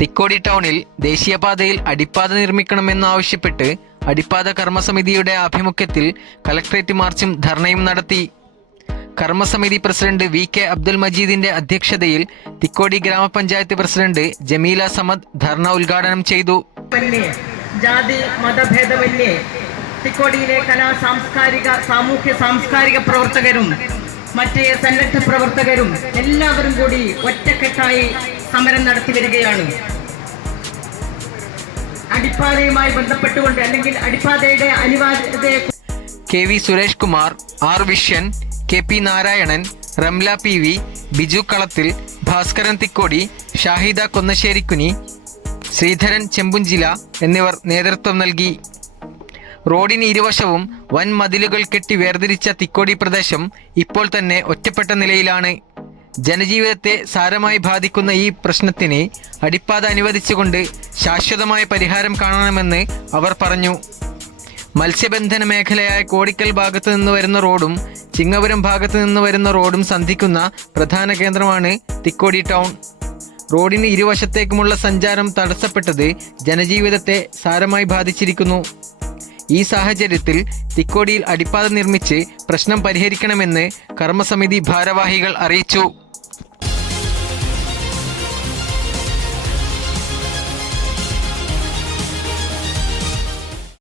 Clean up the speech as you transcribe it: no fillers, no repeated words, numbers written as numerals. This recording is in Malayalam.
തിക്കോടി ടൗണിൽ ദേശീയപാതയിൽ അടിപ്പാത നിർമ്മിക്കണമെന്നാവശ്യപ്പെട്ട് അടിപ്പാത കർമ്മസമിതിയുടെ ആഭിമുഖ്യത്തിൽ കളക്ട്രേറ്റ് മാർച്ചും ധർണയും നടത്തി. കർമ്മസമിതി പ്രസിഡന്റ് വി.കെ. അബ്ദുൽ മജീദിന്റെ അധ്യക്ഷതയിൽ തിക്കോടി ഗ്രാമപഞ്ചായത്ത് പ്രസിഡന്റ് ജമീല സമദ് ധർണ ഉദ്ഘാടനം ചെയ്തു. ജാതി മതഭേദമന്യേ തിക്കോടിയിലെ സാമൂഹ്യ സാംസ്കാരിക പ്രവർത്തകരും മറ്റ് സന്നദ്ധ പ്രവർത്തകരും എല്ലാവരും കൂടി ഒറ്റക്കെട്ടായി സമരം നടത്തി വരികയാണ്. അടിപ്പാതയുമായി ബന്ധപ്പെട്ടുകൊണ്ട് അല്ലെങ്കിൽ അടിപ്പാതയുടെ അനിവാര്യതയെ K V. Suresh Kumar, R. Vishyan, K P. Narayanan, Ramla P V., Biju Kalathil, Bhaskaran Thikkodi, Shahida കൊന്നശ്ശേരിക്കുനി, Sreedharan ചെമ്പുഞ്ചില എന്നിവർ നേതൃത്വം നൽകി. റോഡിന് ഇരുവശവും വൻ മതിലുകൾ കെട്ടി വേർതിരിച്ച തിക്കോടി പ്രദേശം ഇപ്പോൾ തന്നെ ഒറ്റപ്പെട്ട നിലയിലാണ്. ജനജീവിതത്തെ സാരമായി ബാധിക്കുന്ന ഈ പ്രശ്നത്തിന് അടിപ്പാത അനുവദിച്ചുകൊണ്ട് ശാശ്വതമായ പരിഹാരം കാണണമെന്ന് അവർ പറഞ്ഞു. മത്സ്യബന്ധന മേഖലയായ കോടിക്കൽ ഭാഗത്തു നിന്ന് വരുന്ന റോഡും ചിങ്ങപുരം ഭാഗത്തു നിന്ന് വരുന്ന റോഡും സന്ധിക്കുന്ന പ്രധാന കേന്ദ്രമാണ് തിക്കോടി ടൗൺ. റോഡിന് ഇരുവശത്തേക്കുമുള്ള സഞ്ചാരം തടസ്സപ്പെട്ടത് ജനജീവിതത്തെ സാരമായി ബാധിച്ചിരിക്കുന്നു. ഈ സാഹചര്യത്തിൽ തിക്കോടിയിൽ അടിപ്പാത നിർമ്മിച്ച് പ്രശ്നം പരിഹരിക്കണമെന്ന് കർമ്മസമിതി ഭാരവാഹികൾ അറിയിച്ചു.